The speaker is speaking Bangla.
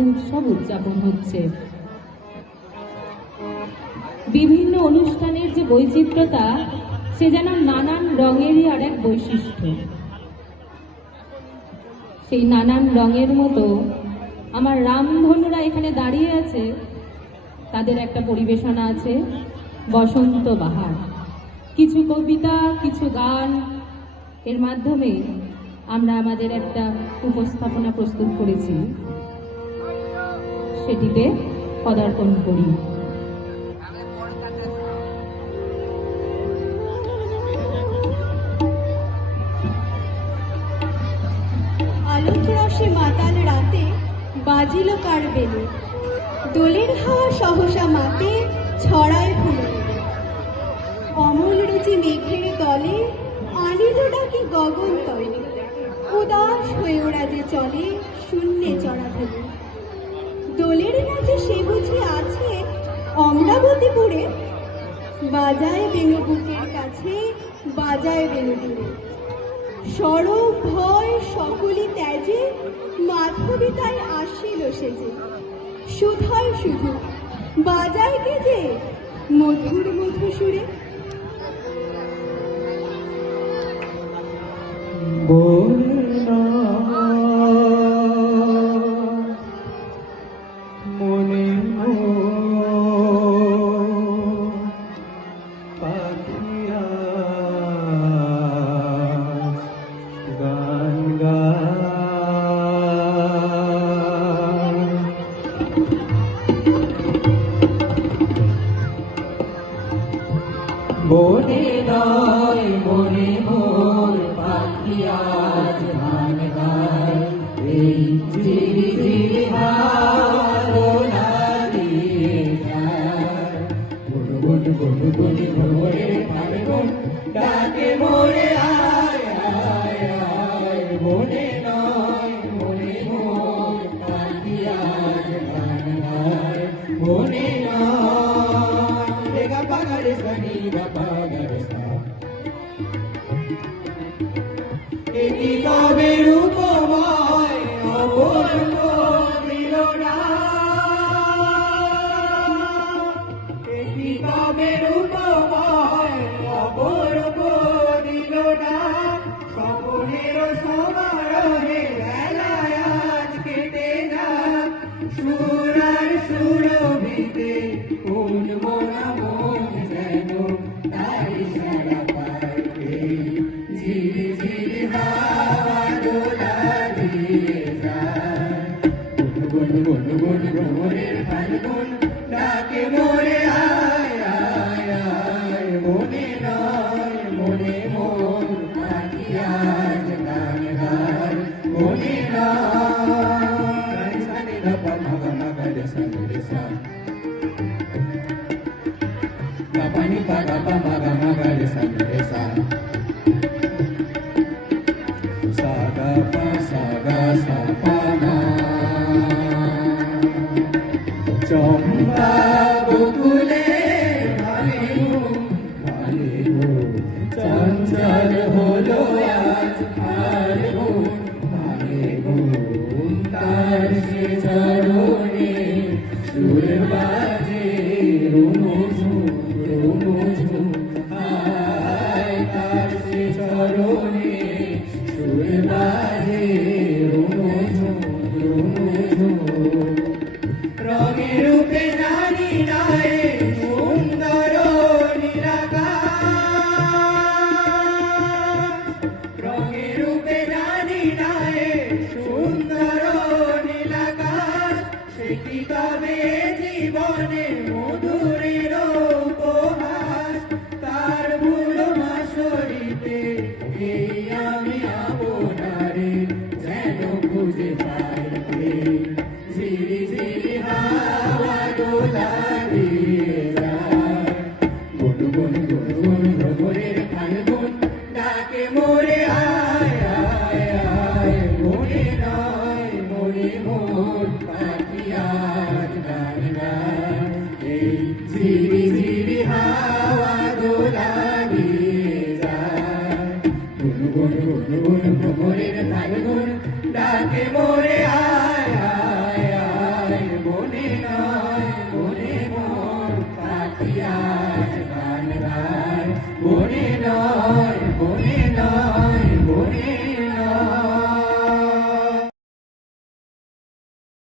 উৎসব উদযাপন হচ্ছে। বিভিন্ন অনুষ্ঠানের যে বৈচিত্র্যতা, সে যেন নানান রঙেরই আর এক বৈশিষ্ট্য। সেই নানান রঙের মতো আমার রামধনুরা এখানে দাঁড়িয়ে আছে, তাদের একটা পরিবেশনা আছে বসন্ত বাহার। কিছু কবিতা, কিছু গান, এর মাধ্যমে আমরা আমাদের একটা উপস্থাপনা প্রস্তুত করেছি, সেটিতে পদার্পণ করি। আলোক রসে মাতাল রাতে বাজিল কার বেলে, দোলের হাওয়া সহসা মাতে ছড়ায় ফুলে। অমল রুচি মেঘের দলে আনিল ডাকি গগন তলে, উদাস হয়ে ওরা যে চলে শূন্যে চড়া ধরে। দোলের নাচে সে বুঝি আছে অমরাবতীপুরে, বাজায় বেনু বুকের কাছে বাজায় বেনু দূরে। সরব ভয় সকলি ত্যাজে মাধবী তাই আসিল সেজে, সুধয় শুধু বাজায় কে যে মধুর মধু সুরে। বনে নয় মনে মোর পাখি আজ গান গায়, এই ঝিরি ঝিরি ভালো লাগিয়ে যায়। গুন গুন গুন গুন ভোরে ফাল্গুন ডাকে মোরে আয় আয় আয়। বনে নয় মনে মোর পাখি আজ গান গায়, বনে নয়। রেগা পাগারে সনি গা পাগারে সা, এটি তবে রূপময় অপূর্ব মিলনা, এটি তবে রূপময় অপূর্ব মিলনা। স্বপনের সমারোহে বেলায় আজ কেটে যাক, সুর আর সুরভিতে উন্মনা মন যেন তাই সারা পায়। ঝিরি ঝিরি হাওয়া দোলা দিয়ে যায়, গুন গুন গুন গুন ভোরের ফাল্গুন ডাকে মোরে আয় আয় আয়। মনে নয় মনে মোর পাখি আজ গান গায়, মনে নয়। সানি দ পা মা গা মা গা রে সা রে সা, গা পা নি পা গা পা মা গা মা গা রে সা রে সা। Sa ga sa pa ma, চম্পা বকুলে ভালে গো চঞ্চল হলো আজ ফাল্গুন ভালে গো। তার সে চরণে সুর বাজে রুমঝুম রুমঝুম আয়। তার সে চরণে সুর বাজে রুমঝুম রুমঝুম। রঙে রূপে নারী নয় সুন্দর নিরাকার, রঙে রূপে নারী নয় সুন্দর নীলাকাশ। সেটি তবে জীবনে মধুরের উপহাস, তার মূল মাসরিতে এই আমি আপনারে যেন খুঁজে পাই। ঝিরি ঝিরি হাওয়া দোলা দিয়ে যায়, গুন গুন গুন গুন ভ্রমরের ফাল্গুন ডাকে মোরে আয় আয় আয়। মনে নয় মনে মোর পাখি আজ গান গায়, এই ঝিরি ঝিরি হাওয়া দোলা দিয়ে যায়, গুন গুন গুন গুন ভ্রমরের ফাল্গুন ডাকে মোরে আয় আয় আয়। এলো